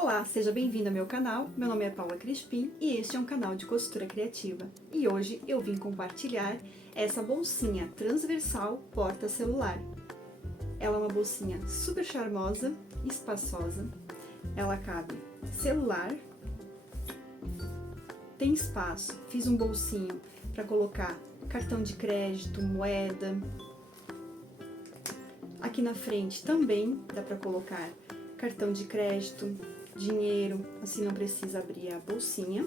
Olá, seja bem-vindo ao meu canal. Meu nome é Paula Crispim e este é um canal de costura criativa. E hoje eu vim compartilhar essa bolsinha transversal porta-celular. Ela é uma bolsinha super charmosa, espaçosa. Ela cabe celular, tem espaço. Fiz um bolsinho para colocar cartão de crédito, moeda. Aqui na frente também dá para colocar cartão de crédito, dinheiro, assim não precisa abrir a bolsinha.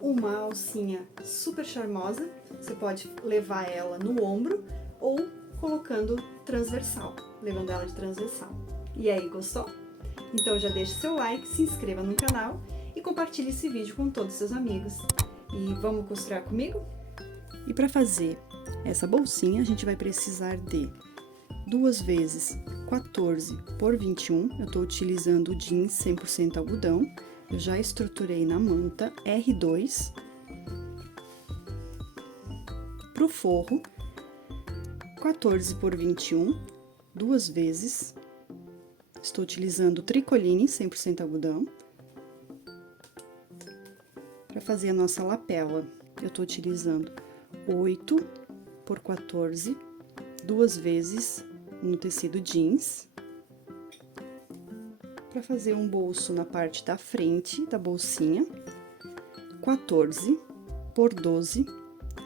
Uma alcinha super charmosa, você pode levar ela no ombro ou colocando transversal, levando ela de transversal. E aí, gostou? Então já deixe seu like, se inscreva no canal e compartilhe esse vídeo com todos os seus amigos. E vamos costurar comigo? E para fazer essa bolsinha, a gente vai precisar de 2 vezes 14 por 21, eu tô utilizando o jeans 100% algodão, eu já estruturei na manta R2. Pro forro, 14 por 21, 2 vezes, estou utilizando tricoline 100% algodão. Para fazer a nossa lapela, eu tô utilizando 8 por 14, 2 vezes no tecido jeans. Para fazer um bolso na parte da frente da bolsinha, 14 por 12,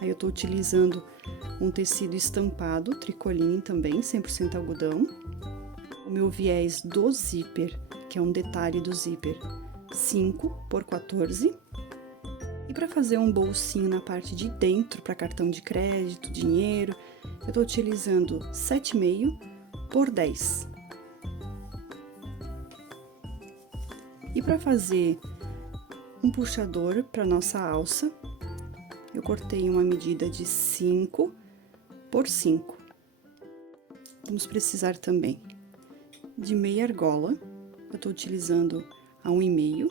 aí eu tô utilizando um tecido estampado, tricoline também, 100% algodão. O meu viés do zíper, que é um detalhe do zíper, 5 por 14. E para fazer um bolsinho na parte de dentro, para cartão de crédito, dinheiro, eu tô utilizando 7,5 por 10. E para fazer um puxador para nossa alça, eu cortei uma medida de 5 por 5. Vamos precisar também de meia argola, eu tô utilizando a 1,5.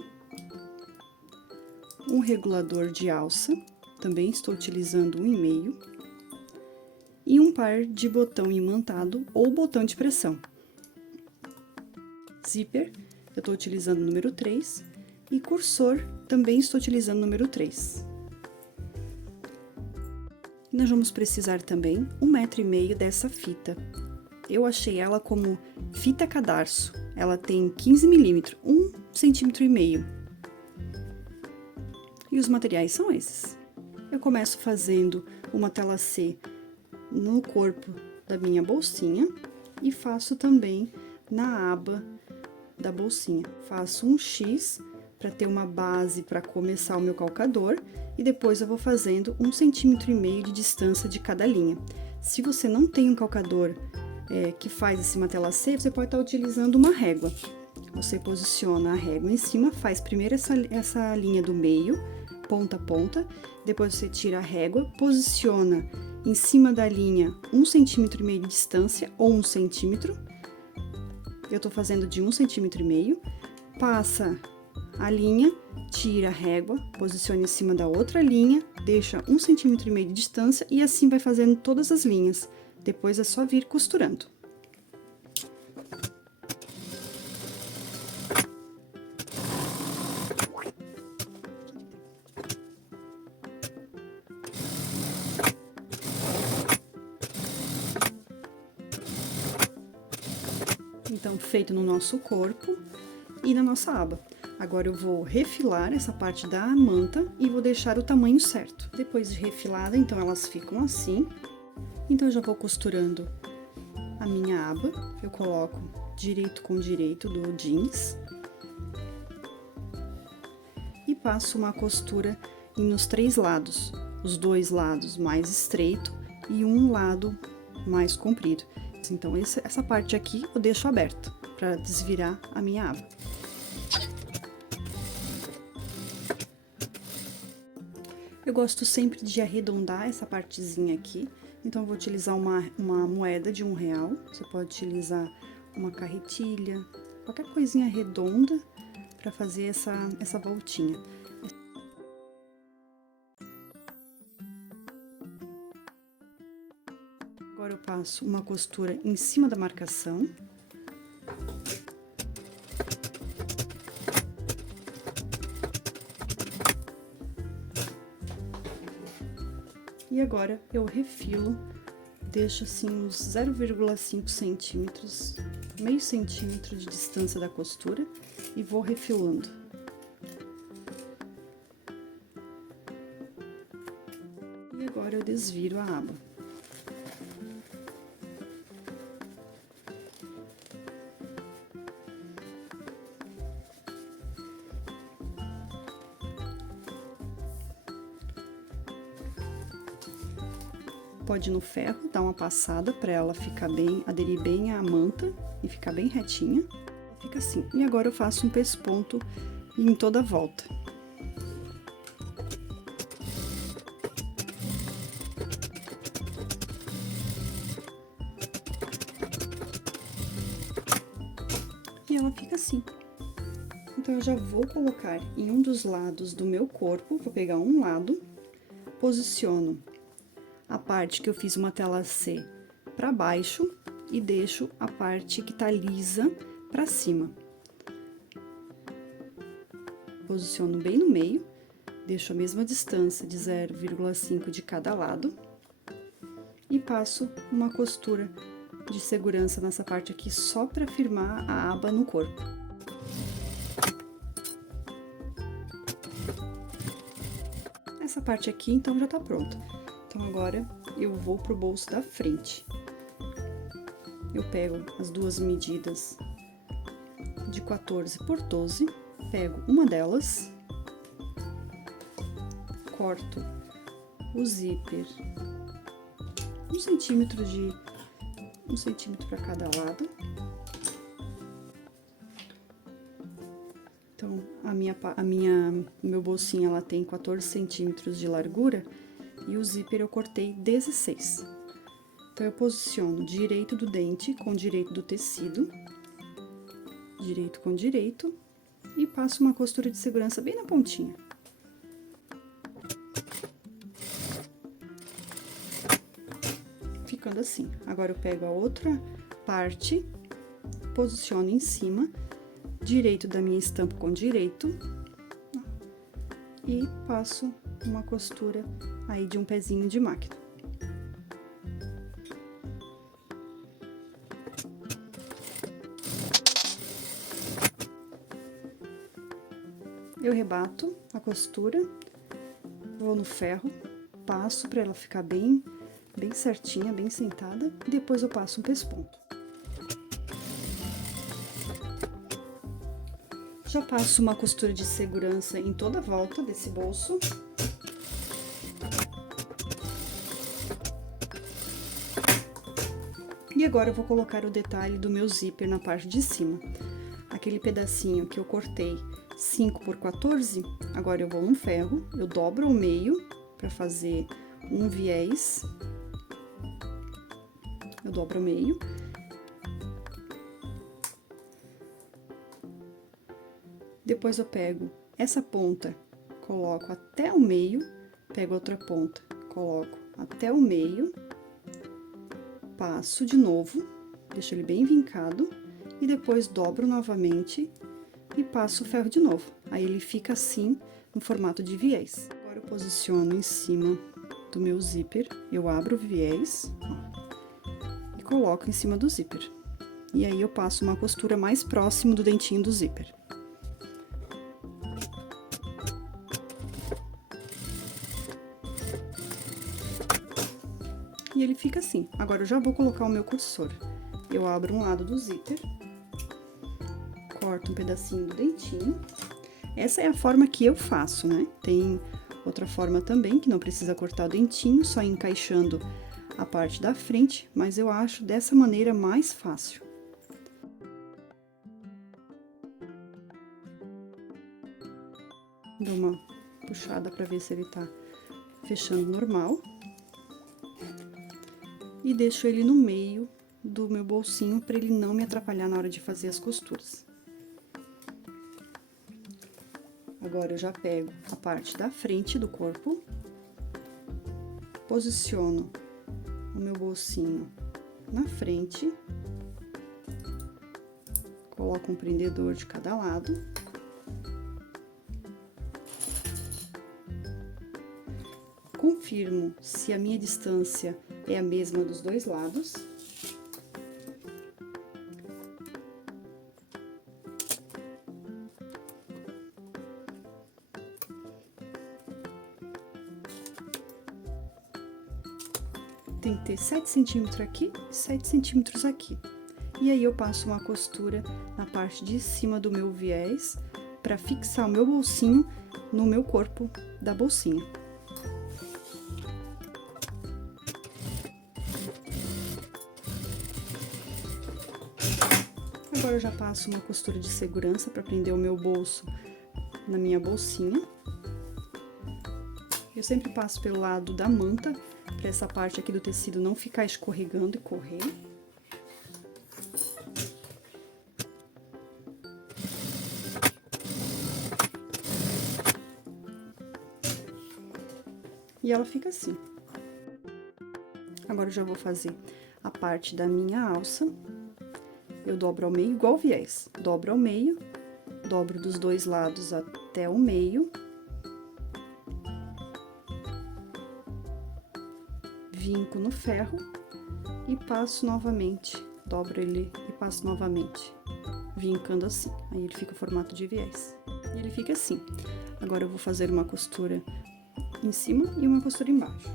Um regulador de alça, também estou utilizando 1,5. E um par de botão imantado ou botão de pressão. Zíper, eu estou utilizando o número 3. E cursor, também estou utilizando o número 3. E nós vamos precisar também 1,5 m dessa fita. Eu achei ela como fita cadarço. Ela tem 15 milímetros, 1,5 cm. E os materiais são esses. Eu começo fazendo uma tela C no corpo da minha bolsinha e faço também na aba da bolsinha. Faço um X para ter uma base para começar o meu calcador e depois eu vou fazendo 1,5 cm de distância de cada linha. Se você não tem um calcador que faz esse tela C, você pode estar utilizando uma régua. Você posiciona a régua em cima, faz primeiro essa linha do meio, ponta a ponta, depois você tira a régua, posiciona em cima da linha 1,5 cm de distância ou 1 centímetro. Eu tô fazendo de 1,5 cm, passa a linha, tira a régua, posiciona em cima da outra linha, deixa 1,5 cm de distância e assim vai fazendo todas as linhas. Depois é só vir costurando. Então, feito no nosso corpo e na nossa aba. Agora, eu vou refilar essa parte da manta e vou deixar o tamanho certo. Depois de refilada, então, elas ficam assim. Então, eu já vou costurando a minha aba. Eu coloco direito com direito do jeans. E passo uma costura nos 3 lados. Os 2 lados mais estreito e um lado mais comprido. Então, essa parte aqui eu deixo aberta para desvirar a minha aba. Eu gosto sempre de arredondar essa partezinha aqui, então eu vou utilizar uma moeda de R$1. Você pode utilizar uma carretilha, qualquer coisinha redonda para fazer essa voltinha. Agora, eu passo uma costura em cima da marcação. E agora eu refilo, deixo assim uns 0,5 centímetros, meio centímetro de distância da costura e vou refilando. E agora eu desviro a aba. Pode ir no ferro, dar uma passada para ela ficar bem, aderir bem à manta e ficar bem retinha. Fica assim. E agora eu faço um pesponto em toda a volta. E ela fica assim. Então, eu já vou colocar em um dos lados do meu corpo, vou pegar um lado, posiciono a parte que eu fiz uma tela C para baixo e deixo a parte que tá lisa para cima. Posiciono bem no meio, deixo a mesma distância de 0,5 de cada lado e passo uma costura de segurança nessa parte aqui só para firmar a aba no corpo. Essa parte aqui, então, já tá pronta. Então, agora eu vou pro bolso da frente. Eu pego as duas medidas de 14 por 12, pego uma delas, corto o zíper 1 centímetro para cada lado. Então, o meu bolsinho, ela tem 14 centímetros de largura e o zíper eu cortei 16. Então, eu posiciono direito do dente com direito do tecido, direito com direito, e passo uma costura de segurança bem na pontinha. Ficando assim. Agora, eu pego a outra parte, posiciono em cima, direito da minha estampa com direito, e passo uma costura aí de um pezinho de máquina. Eu rebato a costura, vou no ferro, passo para ela ficar bem certinha, bem sentada, e depois eu passo um pesponto. Já passo uma costura de segurança em toda a volta desse bolso. E agora eu vou colocar o detalhe do meu zíper na parte de cima. Aquele pedacinho que eu cortei 5 por 14, agora eu vou no ferro, eu dobro ao meio para fazer um viés. Eu dobro ao meio. Depois eu pego essa ponta, coloco até o meio, pego outra ponta, coloco até o meio, passo de novo, deixo ele bem vincado, e depois dobro novamente e passo o ferro de novo. Aí ele fica assim, no formato de viés. Agora eu posiciono em cima do meu zíper, eu abro o viés, ó, e coloco em cima do zíper. E aí eu passo uma costura mais próximo do dentinho do zíper. E ele fica assim. Agora, eu já vou colocar o meu cursor. Eu abro um lado do zíper, corto um pedacinho do dentinho. Essa é a forma que eu faço, né? Tem outra forma também, que não precisa cortar o dentinho, só encaixando a parte da frente, mas eu acho dessa maneira mais fácil. Dou uma puxada para ver se ele tá fechando normal. E deixo ele no meio do meu bolsinho para ele não me atrapalhar na hora de fazer as costuras. Agora, eu já pego a parte da frente do corpo, posiciono o meu bolsinho na frente, coloco um prendedor de cada lado. confirmo se a minha distância é a mesma dos dois lados. Tem que ter 7 centímetros aqui e 7 centímetros aqui. E aí, eu passo uma costura na parte de cima do meu viés para fixar o meu bolsinho no meu corpo da bolsinha. Agora, eu já passo uma costura de segurança para prender o meu bolso na minha bolsinha. Eu sempre passo pelo lado da manta, para essa parte aqui do tecido não ficar escorregando e correr. E ela fica assim. Agora, eu já vou fazer a parte da minha alça. Eu dobro ao meio, igual o viés. Dobro ao meio, dobro dos dois lados até o meio. Vinco no ferro e passo novamente. Dobro ele e passo novamente, vincando assim. Aí, ele fica o formato de viés. E ele fica assim. Agora, eu vou fazer uma costura em cima e uma costura embaixo.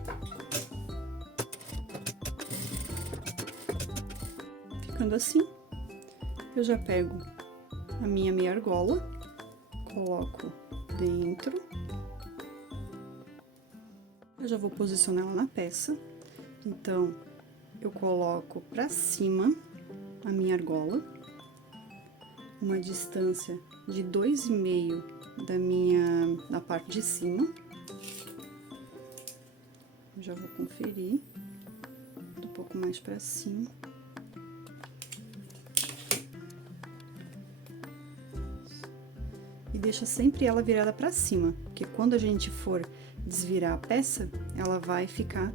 Ficando assim, eu já pego a minha meia argola, coloco dentro. Eu já vou posicionar ela na peça. Então, eu coloco pra cima a minha argola, uma distância de 2,5 da parte de cima. Já vou conferir, um pouco mais pra cima. E deixa sempre ela virada pra cima, porque quando a gente for desvirar a peça, ela vai ficar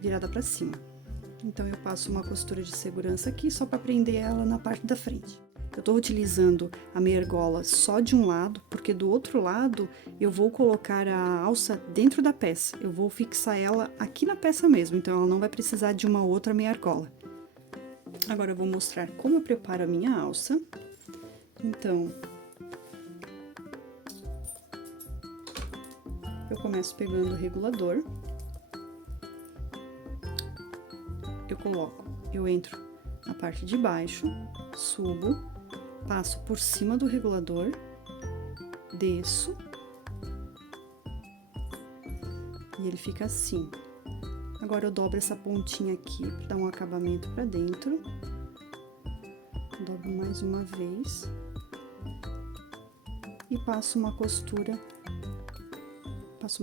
virada pra cima. Então, eu passo uma costura de segurança aqui, só pra prender ela na parte da frente. Eu tô utilizando a meia argola só de um lado, porque do outro lado eu vou colocar a alça dentro da peça. Eu vou fixar ela aqui na peça mesmo, então ela não vai precisar de uma outra meia argola. Agora, eu vou mostrar como eu preparo a minha alça. Então, eu começo pegando o regulador. Eu entro na parte de baixo, subo, passo por cima do regulador, desço, e ele fica assim. Agora, eu dobro essa pontinha aqui para dar um acabamento para dentro, dobro mais uma vez, e passo uma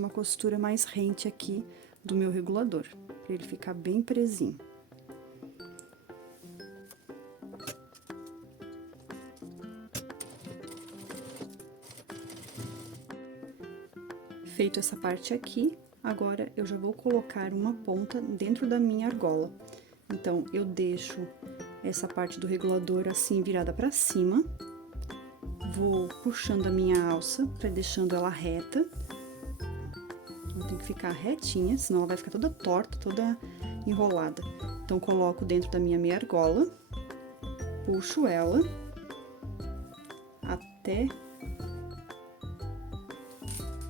costura mais rente aqui do meu regulador, para ele ficar bem presinho. Feito essa parte aqui, agora eu já vou colocar uma ponta dentro da minha argola. Então, eu deixo essa parte do regulador assim virada pra cima, vou puxando a minha alça, deixando ela reta. Ela tem que ficar retinha, senão ela vai ficar toda torta, toda enrolada. Então, coloco dentro da minha meia argola, puxo ela até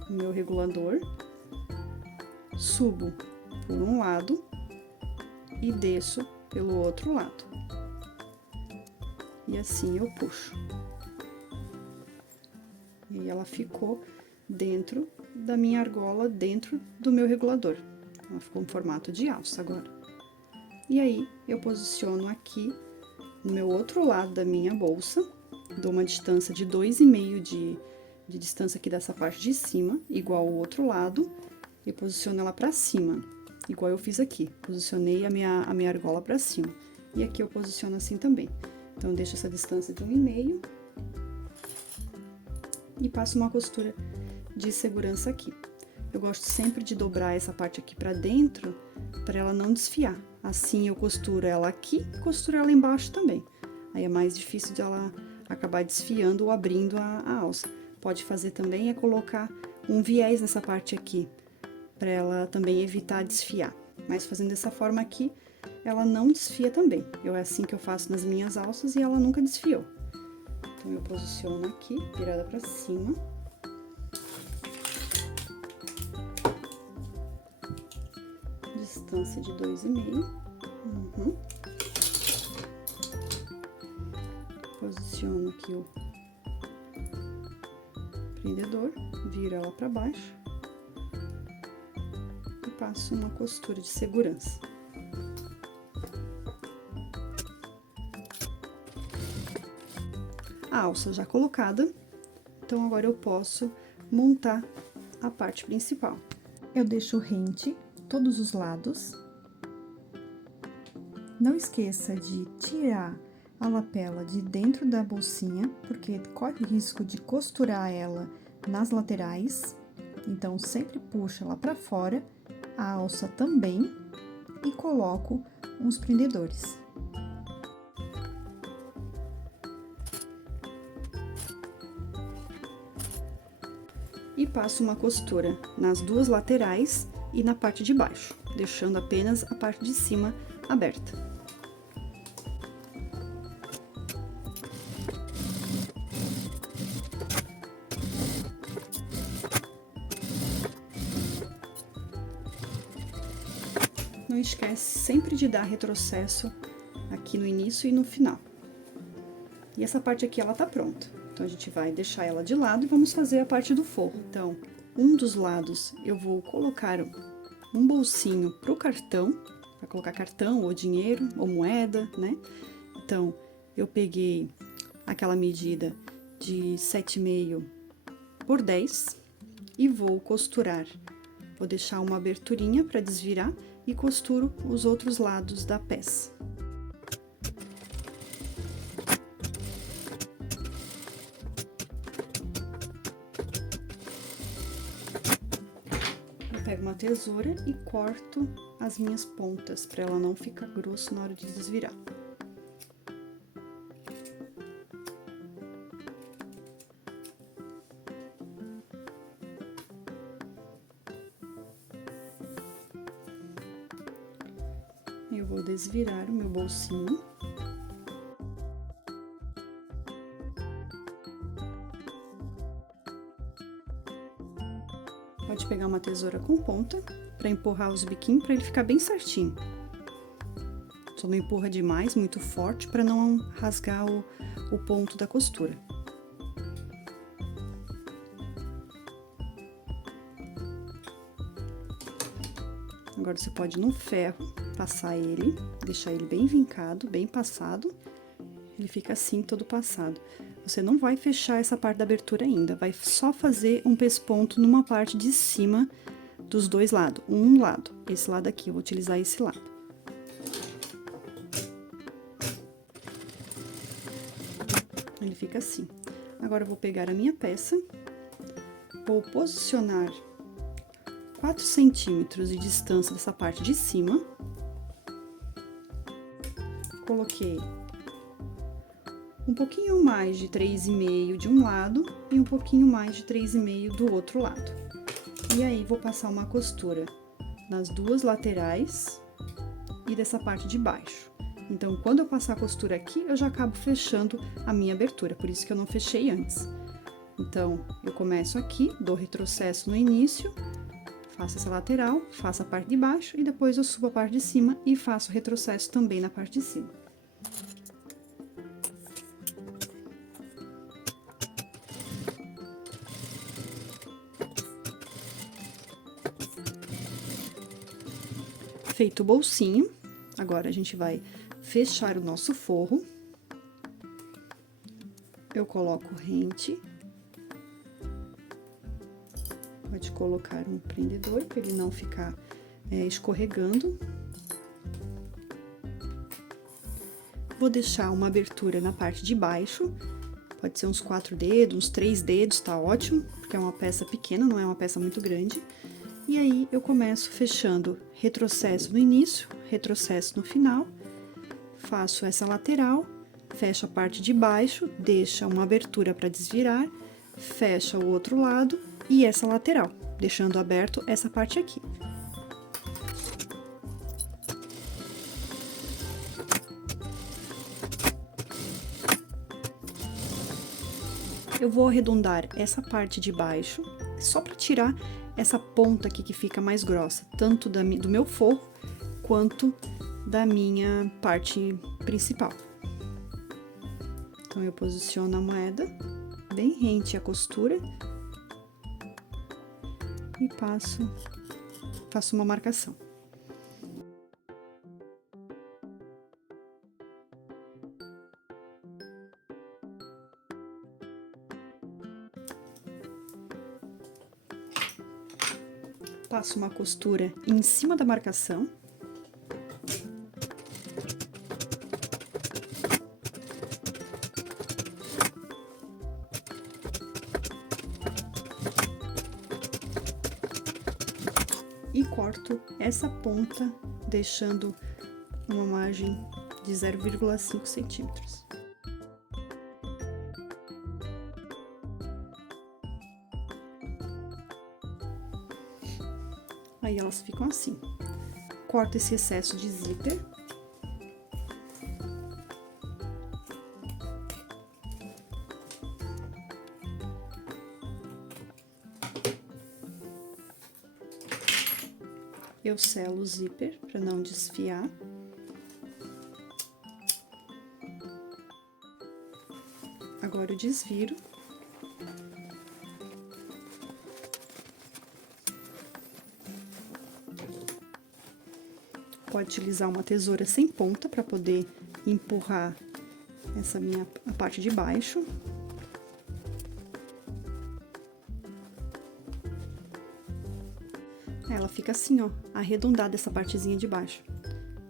o meu regulador, subo por um lado e desço pelo outro lado. E assim eu puxo. E ela ficou dentro da minha argola, dentro do meu regulador. Ela ficou em formato de alça agora. E aí, eu posiciono aqui no meu outro lado da minha bolsa, dou uma distância de 2,5 de distância aqui dessa parte de cima, igual o outro lado, e posiciono ela pra cima, igual eu fiz aqui. Posicionei a minha argola pra cima. E aqui eu posiciono assim também. Então, eu deixo essa distância de 1,5 e passo uma costura de segurança aqui. Eu gosto sempre de dobrar essa parte aqui pra dentro, pra ela não desfiar. Assim, eu costuro ela aqui e costuro ela embaixo também. Aí, é mais difícil de ela acabar desfiando ou abrindo a alça. Pode fazer também é colocar um viés nessa parte aqui, para ela também evitar desfiar. Mas fazendo dessa forma aqui, ela não desfia também. É assim que eu faço nas minhas alças e ela nunca desfiou. Então, eu posiciono aqui, virada para cima. Distância de 2,5. Posiciono aqui o prendedor, viro ela para baixo e passo uma costura de segurança. A alça já colocada, então agora eu posso montar a parte principal. Eu deixo rente todos os lados. Não esqueça de tirar a lapela de dentro da bolsinha, porque corre o risco de costurar ela nas laterais. Então, sempre puxa lá pra fora, a alça também, e coloco uns prendedores. E passo uma costura nas duas laterais e na parte de baixo, deixando apenas a parte de cima aberta. Não esquece sempre de dar retrocesso aqui no início e no final. E essa parte aqui, ela tá pronta. Então, a gente vai deixar ela de lado e vamos fazer a parte do forro. Então, um dos lados eu vou colocar um bolsinho pro cartão, para colocar cartão ou dinheiro ou moeda, né? Então, eu peguei aquela medida de 7,5 por 10 e vou costurar. Vou deixar uma aberturinha para desvirar e costuro os outros lados da peça. Eu pego uma tesoura e corto as minhas pontas, para ela não ficar grosso na hora de desvirar. Eu vou desvirar o meu bolsinho. Pode pegar uma tesoura com ponta para empurrar os biquinhos para ele ficar bem certinho. Só não empurra demais, muito forte, para não rasgar o ponto da costura. Agora, você pode no ferro passar ele, deixar ele bem vincado, bem passado. Ele fica assim, todo passado. Você não vai fechar essa parte da abertura ainda, vai só fazer um pesponto numa parte de cima dos dois lados. Um lado, esse lado aqui, eu vou utilizar esse lado. Ele fica assim. Agora, eu vou pegar a minha peça, vou posicionar 4 centímetros de distância dessa parte de cima. Coloquei um pouquinho mais de 3,5 de um lado e um pouquinho mais de 3,5 do outro lado. E aí, vou passar uma costura nas duas laterais e dessa parte de baixo. Então, quando eu passar a costura aqui, eu já acabo fechando a minha abertura, por isso que eu não fechei antes. Então, eu começo aqui, dou retrocesso no início, faço essa lateral, faço a parte de baixo e depois eu subo a parte de cima e faço retrocesso também na parte de cima. Feito o bolsinho, agora a gente vai fechar o nosso forro. Eu coloco rente. Pode colocar um prendedor para ele não ficar escorregando. Vou deixar uma abertura na parte de baixo, pode ser uns 4 dedos, uns 3 dedos, tá ótimo, porque é uma peça pequena, não é uma peça muito grande. E aí, eu começo fechando retrocesso no início, retrocesso no final, faço essa lateral, fecho a parte de baixo, deixa uma abertura para desvirar, fecha o outro lado e essa lateral. deixando aberto essa parte aqui. Eu vou arredondar essa parte de baixo, só para tirar essa ponta aqui que fica mais grossa, tanto do meu forro, quanto da minha parte principal. Então, eu posiciono a moeda bem rente à costura e faço uma marcação. Passo uma costura em cima da marcação. E corto essa ponta, deixando uma margem de 0,5 centímetros. Aí elas ficam assim. Corto esse excesso de zíper. Eu selo o zíper para não desfiar. Agora eu desviro. Pode utilizar uma tesoura sem ponta para poder empurrar a parte de baixo. Ela fica assim, ó, arredondada essa partezinha de baixo.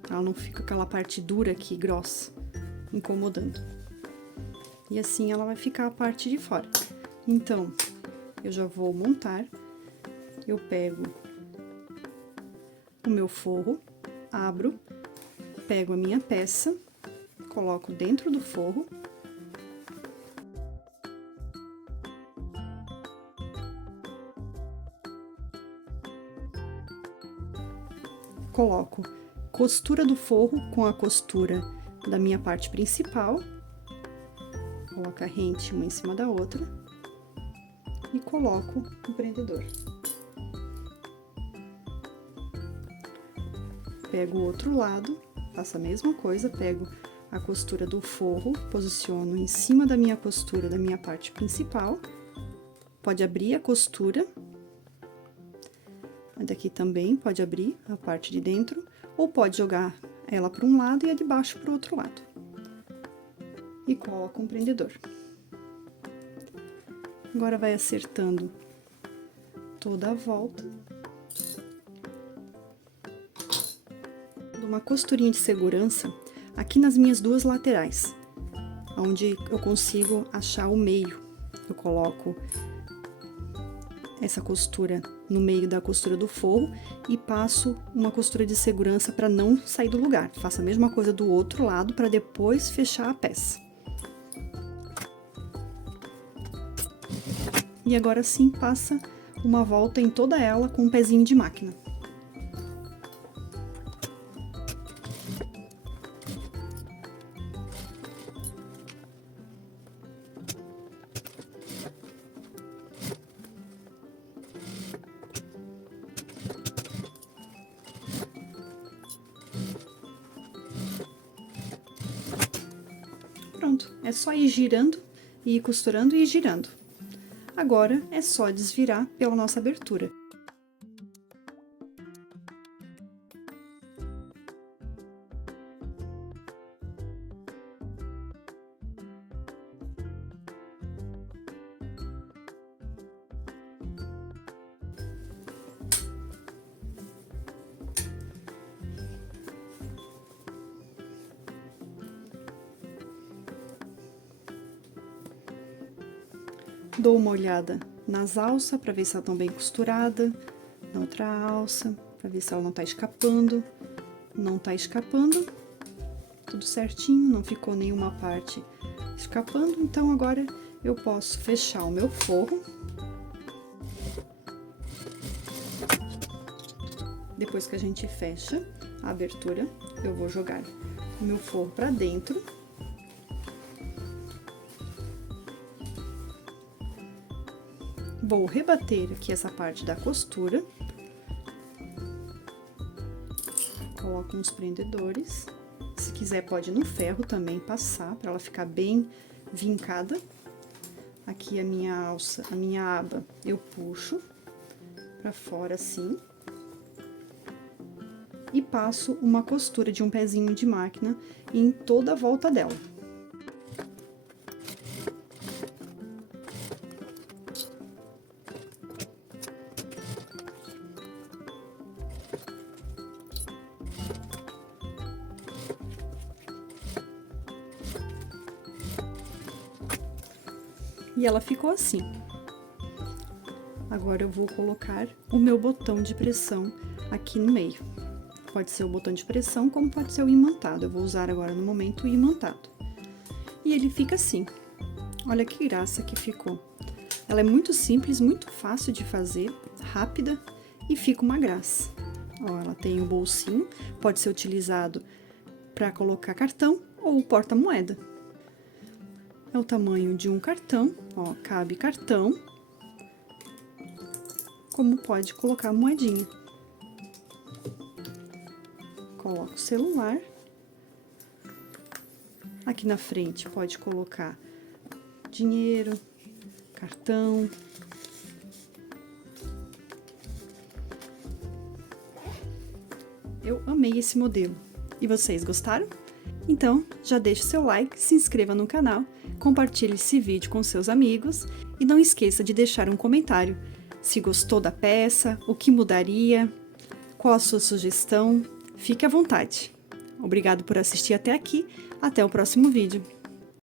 Ela não fica aquela parte dura aqui, grossa, incomodando. E assim ela vai ficar a parte de fora. Então, eu já vou montar. Eu pego o meu forro, abro, pego a minha peça, coloco dentro do forro. Coloco costura do forro com a costura da minha parte principal. Coloco a rente uma em cima da outra. E coloco o prendedor. Pego o outro lado, faço a mesma coisa, pego a costura do forro, posiciono em cima da minha costura da minha parte principal. Pode abrir a costura. Daqui também pode abrir a parte de dentro, ou pode jogar ela para um lado e a de baixo para o outro lado. E coloco um prendedor. Agora vai acertando toda a volta. Dou uma costurinha de segurança aqui nas minhas duas laterais, onde eu consigo achar o meio. Eu coloco essa costura no meio da costura do forro e passo uma costura de segurança para não sair do lugar. Faço a mesma coisa do outro lado para depois fechar a peça. E agora sim passa uma volta em toda ela com um pezinho de máquina. Pronto, é só ir girando, e ir costurando e ir girando. Agora, é só desvirar pela nossa abertura. Dou uma olhada nas alças para ver se ela tá bem costurada, na outra alça, para ver se ela não tá escapando. Não tá escapando, tudo certinho, não ficou nenhuma parte escapando. Então, agora eu posso fechar o meu forro. Depois que a gente fecha a abertura, eu vou jogar o meu forro pra dentro. Vou rebater aqui essa parte da costura. Coloco uns prendedores. Se quiser, pode no ferro também passar, para ela ficar bem vincada. Aqui a minha alça, a minha aba, eu puxo pra fora assim. E passo uma costura de um pezinho de máquina em toda a volta dela. E ela ficou assim. Agora eu vou colocar o meu botão de pressão aqui no meio. Pode ser o botão de pressão, como pode ser o imantado. Eu vou usar agora no momento o imantado. E ele fica assim. Olha que graça que ficou. Ela é muito simples, muito fácil de fazer, rápida e fica uma graça. Ó, ela tem o bolsinho, pode ser utilizado para colocar cartão ou o porta-moeda. É o tamanho de um cartão, ó, cabe cartão, como pode colocar moedinha. Coloco o celular. Aqui na frente pode colocar dinheiro, cartão. Eu amei esse modelo. E vocês gostaram? Então, já deixe seu like, se inscreva no canal, compartilhe esse vídeo com seus amigos e não esqueça de deixar um comentário. Se gostou da peça, o que mudaria, qual a sua sugestão, fique à vontade. Obrigado por assistir até aqui, até o próximo vídeo.